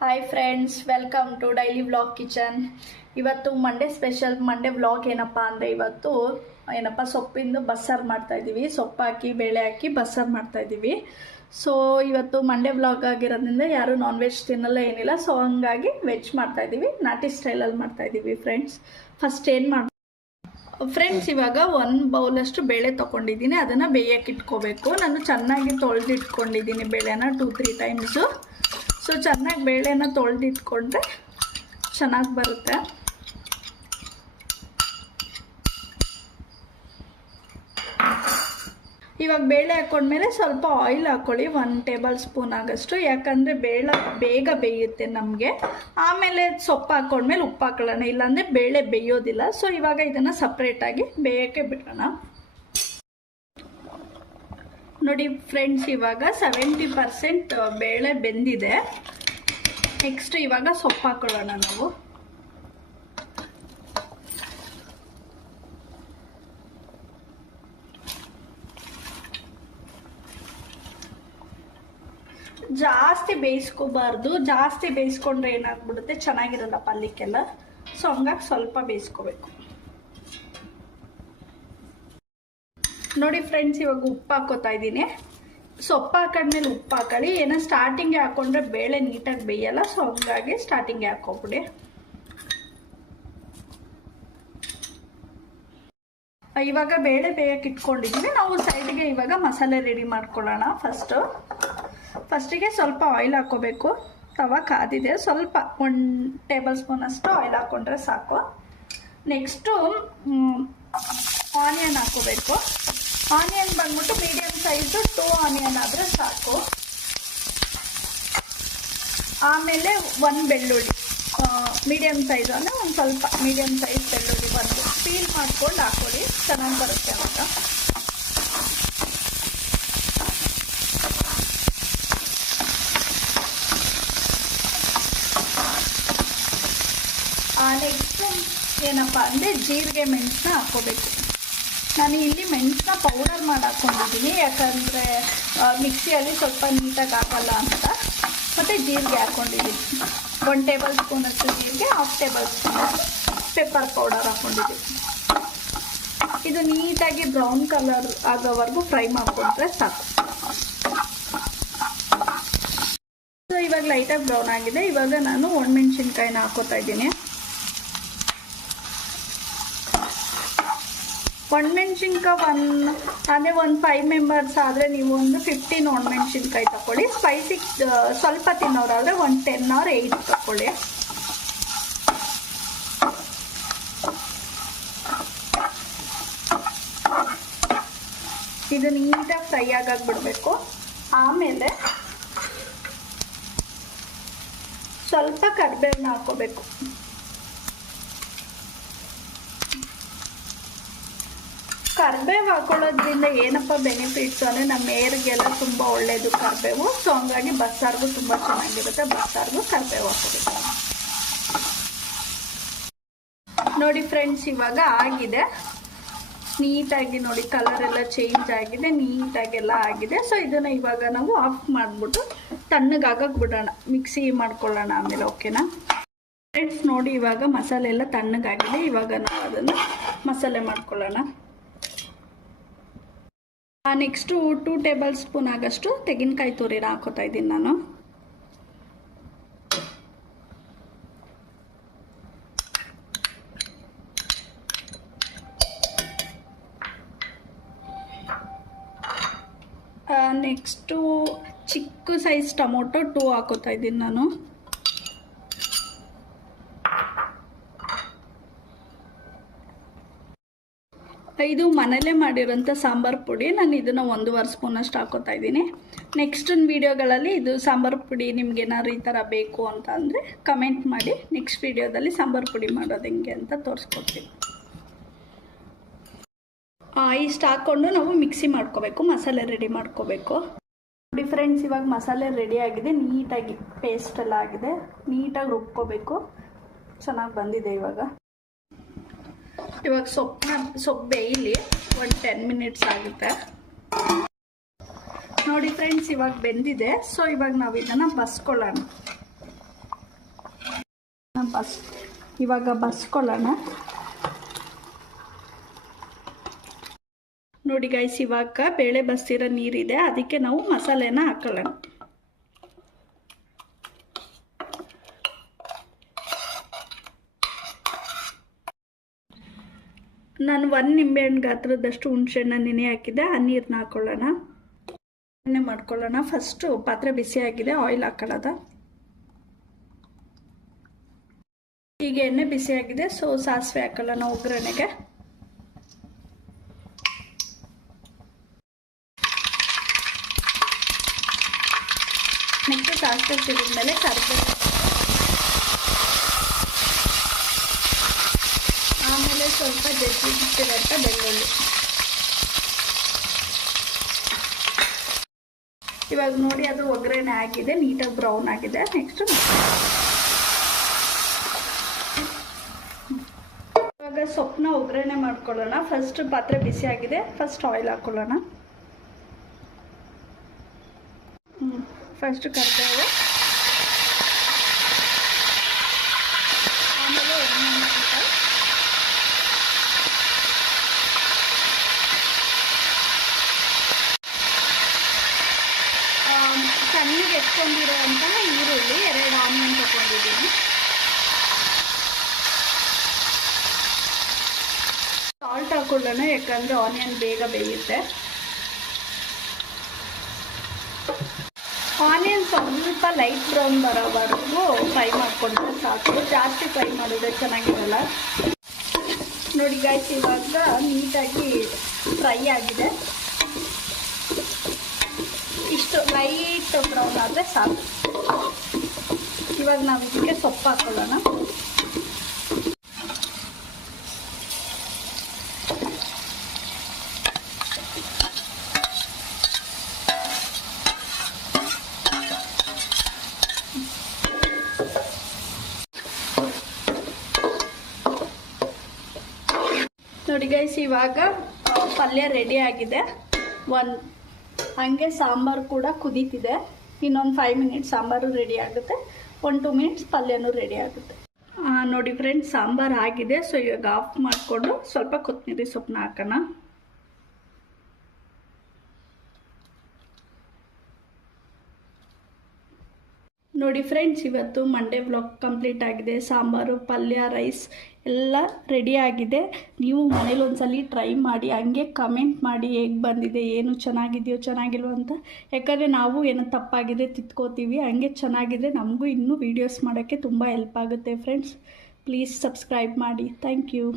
Hi friends, welcome to daily vlog kitchen. ಇವತ್ತು Monday special Monday vlog ಏನಪ್ಪ ಅಂದರೆ ಇವತ್ತು ಸೊಪ್ಪಿಂದು ಬಸ್ಸಾರು ಮಾಡ್ತಾಯಿದ್ದೀವಿ. ಸೊಪ್ಪು ಹಾಕಿ ಬೇಳೆ ಹಾಕಿ ಬಸ್ಸಾರು ಮಾಡ್ತಾಯಿದ್ದೀವಿ. ಸೊ ಇವತ್ತು ಮಂಡೇ ವ್ಲಾಗ್ ಆಗಿರೋದ್ರಿಂದ ಯಾರು ನಾನ್ ವೆಜ್ ತಿನ್ನಲ್ಲ ಏನಿಲ್ಲ. ಸೊ ಹಂಗಾಗಿ ವೆಜ್ ಮಾಡ್ತಾಯಿದ್ದೀವಿ, ನಾಟಿ ಸ್ಟೈಲಲ್ಲಿ ಮಾಡ್ತಾಯಿದ್ದೀವಿ. ಫಸ್ಟ್ ಏನು ಮಾಡಿ ಫ್ರೆಂಡ್ಸ್, ಇವಾಗ 1 ಬೌಲಷ್ಟು ಬೇಳೆ ತೊಗೊಂಡಿದ್ದೀನಿ. ಅದನ್ನು ಬೇಯಕ್ಕೆ ಇಟ್ಕೋಬೇಕು. ನಾನು ಚೆನ್ನಾಗಿ ತೊಳೆದಿಟ್ಕೊಂಡಿದ್ದೀನಿ ಬೇಳೆನ 2-3 ಟೈಮ್ಸು. ಸೊ ಚೆನ್ನಾಗಿ ಬೇಳೆನ ತೊಳೆದಿಟ್ಕೊಂಡ್ರೆ ಚೆನ್ನಾಗಿ ಬರುತ್ತೆ. ಇವಾಗ ಬೇಳೆ ಹಾಕ್ಕೊಂಡ್ಮೇಲೆ ಸ್ವಲ್ಪ ಆಯಿಲ್ ಹಾಕ್ಕೊಳ್ಳಿ, 1 ಟೇಬಲ್ ಸ್ಪೂನ್ ಆಗಷ್ಟು. ಯಾಕಂದರೆ ಬೇಳೆ ಬೇಗ ಬೇಯುತ್ತೆ ನಮಗೆ. ಆಮೇಲೆ ಸೊಪ್ಪು ಹಾಕ್ಕೊಂಡ್ಮೇಲೆ ಉಪ್ಪು ಹಾಕೊಳ್ಳೋಣ, ಇಲ್ಲಾಂದರೆ ಬೇಳೆ ಬೇಯೋದಿಲ್ಲ. ಸೊ ಇವಾಗ ಇದನ್ನು ಸಪ್ರೇಟಾಗಿ ಬೇಯೋಕ್ಕೆ ಬಿಡೋಣ. ನೋಡಿ ಫ್ರೆಂಡ್ಸ್, ಇವಾಗ 70% ಬೇಳೆ ಬೆಂದಿದೆ. ನೆಕ್ಸ್ಟ್ ಇವಾಗ ಸೊಪ್ಪು ಹಾಕೊಳ್ಳೋಣ ನಾವು. ಜಾಸ್ತಿ ಬೇಯಿಸ್ಕೋಬಾರ್ದು. ಜಾಸ್ತಿ ಬೇಯಿಸ್ಕೊಂಡ್ರೆ ಏನಾಗ್ಬಿಡುತ್ತೆ, ಚೆನ್ನಾಗಿರಲ್ಲ ಪಲ್ಯಕ್ಕೆಲ್ಲ. ಸೊ ಹಂಗಾಗಿ ಸ್ವಲ್ಪ ಬೇಯಿಸ್ಕೋಬೇಕು. ನೋಡಿ ಫ್ರೆಂಡ್ಸ್, ಇವಾಗ ಉಪ್ಪು ಹಾಕೋತಾ ಇದ್ದೀನಿ. ಸೊಪ್ಪು ಹಾಕೊಂಡ್ಮೇಲೆ ಉಪ್ಪು ಹಾಕೊಳ್ಳಿ. ಏನೋ ಸ್ಟಾರ್ಟಿಂಗ್ಗೆ ಹಾಕೊಂಡ್ರೆ ಬೇಳೆ ನೀಟಾಗಿ ಬೇಯಲ್ಲ. ಸೊ ಹಂಗಾಗಿ ಸ್ಟಾರ್ಟಿಂಗ್ಗೆ ಹಾಕೋಬಿಡಿ. ಇವಾಗ ಬೇಳೆ ಬೇಯಕ್ಕೆ ಇಟ್ಕೊಂಡಿದ್ದೀವಿ. ನಾವು ಸೈಡ್ಗೆ ಇವಾಗ ಮಸಾಲೆ ರೆಡಿ ಮಾಡ್ಕೊಳ್ಳೋಣ. ಫಸ್ಟಿಗೆ ಸ್ವಲ್ಪ ಆಯಿಲ್ ಹಾಕೋಬೇಕು. ತವಾ ಕಾದಿದೆ, ಸ್ವಲ್ಪ 1 ಟೇಬಲ್ ಸ್ಪೂನ್ ಅಷ್ಟು ಆಯಿಲ್ ಹಾಕೊಂಡ್ರೆ ಸಾಕು. ನೆಕ್ಸ್ಟು ಆನಿಯನ್ ಹಾಕೋಬೇಕು. ಆನಿಯನ್ ಬಂದ್ಬಿಟ್ಟು ಮೀಡಿಯಮ್ ಸೈಜು 2 ಆನಿಯನ್ ಆದರೆ ಸಾಕು. ಆಮೇಲೆ 1 ಬೆಳ್ಳುಳ್ಳಿ, ಮೀಡಿಯಮ್ ಸೈಜ್ ಅಂದರೆ ಒಂದು ಸ್ವಲ್ಪ ಮೀಡಿಯಮ್ ಸೈಜ್ ಬೆಳ್ಳುಳ್ಳಿ ಬಂದು ಪೀಲ್ ಮಾಡ್ಕೊಂಡು ಹಾಕೊಳ್ಳಿ, ಚೆನ್ನಾಗಿ ಬರುತ್ತೆ ಅವಾಗ. ನೆಕ್ಸ್ಟು ಏನಪ್ಪ ಅಂದರೆ ಜೀರಿಗೆ ಮೆಣಸನ್ನ ಹಾಕ್ಕೋಬೇಕು. ನಾನು ಇಲ್ಲಿ ಮೆಣಸನ್ನ ಪೌಡರ್ ಮಾಡಿ ಹಾಕ್ಕೊಂಡಿದ್ದೀನಿ, ಯಾಕಂದರೆ ಮಿಕ್ಸಿಯಲ್ಲಿ ಸ್ವಲ್ಪ ನೀಟಾಗಿ ಹಾಕಲ್ಲ ಅಂತ. ಮತ್ತು ಜೀರಿಗೆ ಹಾಕ್ಕೊಂಡಿದ್ದೀನಿ, 1 ಟೇಬಲ್ ಸ್ಪೂನಷ್ಟು ಜೀರಿಗೆ, 1/2 ಟೇಬಲ್ ಸ್ಪೂನಷ್ಟು ಪೆಪ್ಪರ್ ಪೌಡರ್ ಹಾಕ್ಕೊಂಡಿದ್ದೀನಿ. ಇದು ನೀಟಾಗಿ ಬ್ರೌನ್ ಕಲರ್ ಆಗೋವರೆಗೂ ಫ್ರೈ ಮಾಡಿಕೊಂಡ್ರೆ ಸಾಕು. ಸೊ ಇವಾಗ ಲೈಟಾಗಿ ಬ್ರೌನ್ ಆಗಿದೆ. ಇವಾಗ ನಾನು ಒಣಮೆಣ್ಸಿನ್ಕಾಯಿನ ಹಾಕೋತಾ ಇದ್ದೀನಿ. ಒಣಮೆಣ್ಸಿನ್ಕಾಯಿ ಅಂದರೆ ಒಂದು 5 ಮೆಂಬರ್ಸ್ ಆದರೆ ನೀವು ಒಂದು 15 ಒಣಮೆಣ್ಸಿನ್ಕಾಯಿ ತಗೊಳ್ಳಿ. ಸ್ಪೈಸಿ ಸ್ವಲ್ಪ ತಿನ್ನೋರಾದರೆ ಒಂದು 10 or 8 ತಗೊಳ್ಳಿ. ಇದು ನೀಟಾಗಿ ಫ್ರೈ ಆಗಾಕ್ಬಿಡ್ಬೇಕು. ಆಮೇಲೆ ಸ್ವಲ್ಪ ಕರಿಬೇವನ್ನ ಹಾಕೋಬೇಕು. ಕರಿಬೇವು ಹಾಕೊಳ್ಳೋದ್ರಿಂದ ಏನಪ್ಪ ಬೆನಿಫಿಟ್ಸ್ ಅಂದರೆ ನಮ್ಮ ಏರ್ಗೆಲ್ಲ ತುಂಬ ಒಳ್ಳೆಯದು ಕರಿಬೇವು. ಸೊ ಹಂಗಾಗಿ ಬಸ್ಸಾರಿಗೂ ತುಂಬ ಚೆನ್ನಾಗಿರುತ್ತೆ. ಬಸ್ಸಾರಿಗೂ ಕರಿಬೇವು ಹಾಕೋಬೇಕು. ನೋಡಿ ಫ್ರೆಂಡ್ಸ್, ಇವಾಗ ಆಗಿದೆ ನೀಟಾಗಿ. ನೋಡಿ ಕಲರ್ ಎಲ್ಲ ಚೇಂಜ್ ಆಗಿದೆ, ನೀಟಾಗೆಲ್ಲ ಆಗಿದೆ. ಸೊ ಇದನ್ನು ಇವಾಗ ನಾವು ಆಫ್ ಮಾಡಿಬಿಟ್ಟು ತಣ್ಣಗಾಗಕ್ಕೆ ಬಿಡೋಣ, ಮಿಕ್ಸಿ ಮಾಡ್ಕೊಳ್ಳೋಣ ಆಮೇಲೆ. ಓಕೆನಾ ಫ್ರೆಂಡ್ಸ್? ನೋಡಿ ಇವಾಗ ಮಸಾಲೆ ಎಲ್ಲ ತಣ್ಣಗಾಗಿದೆ. ಇವಾಗ ನಾವು ಅದನ್ನು ಮಸಾಲೆ ಮಾಡ್ಕೊಳ್ಳೋಣ. ನೆಕ್ಸ್ಟು 2 ಟೇಬಲ್ ಸ್ಪೂನ್ ಆಗಷ್ಟು ತೆಂಗಿನಕಾಯಿ ತುರಿನ ಹಾಕೋತಾ ಇದ್ದೀನಿ ನಾನು. ನೆಕ್ಸ್ಟು ಚಿಕ್ಕ ಸೈಜ್ ಟೊಮೊಟೊ 2 ಹಾಕೋತಾ ಇದ್ದೀನಿ ನಾನು. ಇದು ಮನೇಲೇ ಮಾಡಿರೋಂಥ ಸಾಂಬಾರು ಪುಡಿ. ನಾನು ಇದನ್ನು 1.5 ಸ್ಪೂನಷ್ಟು ಹಾಕೋತಾ ಇದ್ದೀನಿ. ನೆಕ್ಸ್ಟ್ ವೀಡಿಯೋಗಳಲ್ಲಿ ಇದು ಸಾಂಬಾರು ಪುಡಿ ನಿಮ್ಗೆ ಏನಾದ್ರು ಈ ಥರ ಬೇಕು ಅಂತ ಅಂದರೆ ಕಮೆಂಟ್ ಮಾಡಿ. ನೆಕ್ಸ್ಟ್ ವೀಡಿಯೋದಲ್ಲಿ ಸಾಂಬಾರು ಪುಡಿ ಮಾಡೋದು ಹೆಂಗೆ ಅಂತ ತೋರಿಸ್ಕೊಡ್ತೀನಿ. ಇಷ್ಟು ಹಾಕ್ಕೊಂಡು ನಾವು ಮಿಕ್ಸಿ ಮಾಡ್ಕೋಬೇಕು, ಮಸಾಲೆ ರೆಡಿ ಮಾಡ್ಕೋಬೇಕು. ನೋಡಿ ಫ್ರೆಂಡ್ಸ್, ಇವಾಗ ಮಸಾಲೆ ರೆಡಿ ಆಗಿದೆ. ನೀಟಾಗಿ ಪೇಸ್ಟ್ ಎಲ್ಲ ಆಗಿದೆ. ನೀಟಾಗಿ ರುಬ್ಕೋಬೇಕು. ಚೆನ್ನಾಗಿ ಬಂದಿದೆ. ಇವಾಗ ಸೊಪ್ಪು ಬೇಯಲಿ, ಒಂದು 10 ಮಿನಿಟ್ಸ್ ಆಗುತ್ತೆ. ನೋಡಿ ಫ್ರೆಂಡ್ಸ್, ಇವಾಗ ಬೆಂದಿದೆ. ಸೊ ಇವಾಗ ನಾವು ಇದನ್ನು ಬಸ್ಕೊಳ್ಳೋಣ. ಇವಾಗ ಬಸ್ಕೊಳ್ಳೋಣ. ನೋಡಿ ಗೈಸ್, ಇವಾಗ ಬೇಳೆ ಬಸ್ತಿರೋ ನೀರಿದೆ, ಅದಕ್ಕೆ ನಾವು ಮಸಾಲೆನ ಹಾಕೊಳ್ಳೋಣ. ನಾನು 1 ನಿಂಬೆಹಣ್ಣು ಗಾತ್ರದಷ್ಟು ಹುಣಸೆಹಣ್ಣು ನೆನೆ ಹಾಕಿದ್ದೆ. ಆ ನೀರನ್ನ ಹಾಕೊಳ್ಳೋಣ. ಎಣ್ಣೆ ಮಾಡ್ಕೊಳ್ಳೋಣ. ಫಸ್ಟು ಪಾತ್ರೆ ಬಿಸಿ ಆಗಿದೆ, ಆಯಿಲ್ ಹಾಕೊಳ್ಳೋದ. ಈಗ ಎಣ್ಣೆ ಬಿಸಿ ಆಗಿದೆ, ಸೊ ಸಾಸಿವೆ ಹಾಕೊಳ್ಳೋಣ ಒಗ್ಗರಣೆಗೆ. ನೆಕ್ಸ್ಟ್ ಸಾಸಿವೆ ಸಿಡಿದ್ಮೇಲೆ ಕರಿಬೇವು, ಆಮೇಲೆ ಸ್ವಲ್ಪ ಜಜ್ಜಿಟ್ಟಿರೋಂಥ ಬೆಳ್ಳುಳ್ಳಿ. ಇವಾಗ ನೋಡಿ ಅದು ಒಗ್ಗರಣೆ ಆಗಿದೆ, ನೀಟಾಗಿ ಬ್ರೌನ್ ಆಗಿದೆ. ನೆಕ್ಸ್ಟ್ ಇವಾಗ ಸೊಪ್ಪನ್ನ ಒಗ್ಗರಣೆ ಮಾಡ್ಕೊಳ್ಳೋಣ. ಫಸ್ಟ್ ಪಾತ್ರೆ ಬಿಸಿ ಆಗಿದೆ, ಫಸ್ಟ್ ಆಯಿಲ್ ಹಾಕೊಳ್ಳೋಣ. ಫಸ್ಟ್ ಕರಿಬೇವು, ಆಮೇಲೆ ಒಣಮೆಣಸಿನಕಾಯಿ, ಸಣ್ಣಗೆ ಎತ್ಕೊಂಡಿರೋಂತಹ ಈರುಳ್ಳಿ, 2 ಆನಿಯನ್ ತಗೊಂಡಿದ್ದೀನಿ. ಸಾಲ್ಟ್ ಹಾಕೊಳ್ಳೋಣ, ಯಾಕಂದರೆ ಆನಿಯನ್ ಬೇಗ ಬೇಯುತ್ತೆ. ಆನಿಯನ್ ಸ್ವಲ್ಪ ಲೈಟ್ ಬ್ರೌನ್ ಬರೋವರೆಗೂ ಫ್ರೈ ಮಾಡಿಕೊಂಡ್ರೆ ಸಾಕು, ಜಾಸ್ತಿ ಫ್ರೈ ಮಾಡಿದ್ರೆ ಚೆನ್ನಾಗಿರಲ್ಲ. ನೋಡಿ ಗಾಯ್ಸ್, ಇವಾಗ ನೀಟಾಗಿ ಫ್ರೈ ಆಗಿದೆ. ಇಷ್ಟು ಲೈಟ್ ಬ್ರೌನ್ ಆದರೆ ಸಾಕು. ಇವಾಗ ನಾವು ಇದಕ್ಕೆ ಸೊಪ್ಪು ಹಾಕೊಳ್ಳೋಣ. ನೋಡಿ ಗೈಸ್, ಇವಾಗ ಪಲ್ಯ ರೆಡಿ ಆಗಿದೆ. ಹಾಗೆ ಸಾಂಬಾರು ಕೂಡ ಕುದೀತಿದೆ. ಇನ್ನೊಂದು 5 ಮಿನಿಟ್ಸ್ ಸಾಂಬಾರು ರೆಡಿ ಆಗುತ್ತೆ, 1-2 ಮಿನಿಟ್ಸ್ ಪಲ್ಯನೂ ರೆಡಿ ಆಗುತ್ತೆ. ನೋಡಿ ಫ್ರೆಂಡ್ಸ್, ಸಾಂಬಾರು ಆಗಿದೆ. ಸೊ ಇವಾಗ ಆಫ್ ಮಾಡಿಕೊಂಡು ಸ್ವಲ್ಪ ಕೊತ್ತಂಬರಿ ಸೊಪ್ಪನ್ನ ಹಾಕೋಣ. ನೋಡಿ ಫ್ರೆಂಡ್ಸ್, ಇವತ್ತು ಮಂಡೇ ವ್ಲಾಗ್ ಕಂಪ್ಲೀಟ್ ಆಗಿದೆ. ಸಾಂಬಾರು, ಪಲ್ಯ, ರೈಸ್ ಎಲ್ಲ ರೆಡಿ ಆಗಿದೆ. ನೀವು ಮನೇಲಿ ಒಂದ್ಸಲ ಟ್ರೈ ಮಾಡಿ, ಹಂಗೆ ಕಮೆಂಟ್ ಮಾಡಿ ಹೇಗೆ ಬಂದಿದೆ, ಏನು ಚೆನ್ನಾಗಿದೆಯೋ ಚೆನ್ನಾಗಿಲ್ವೋ ಅಂತ. ಯಾಕಂದರೆ ನಾವು ಏನೋ ತಪ್ಪಾಗಿದೆ ತಿದ್ಕೋತೀವಿ. ಹಂಗೆ ಚೆನ್ನಾಗಿದ್ರೆ ನಮಗೂ ಇನ್ನೂ ವೀಡಿಯೋಸ್ ಮಾಡೋಕ್ಕೆ ತುಂಬ ಹೆಲ್ಪ್ ಆಗುತ್ತೆ ಫ್ರೆಂಡ್ಸ್. ಪ್ಲೀಸ್ ಸಬ್ಸ್ಕ್ರೈಬ್ ಮಾಡಿ. Thank you.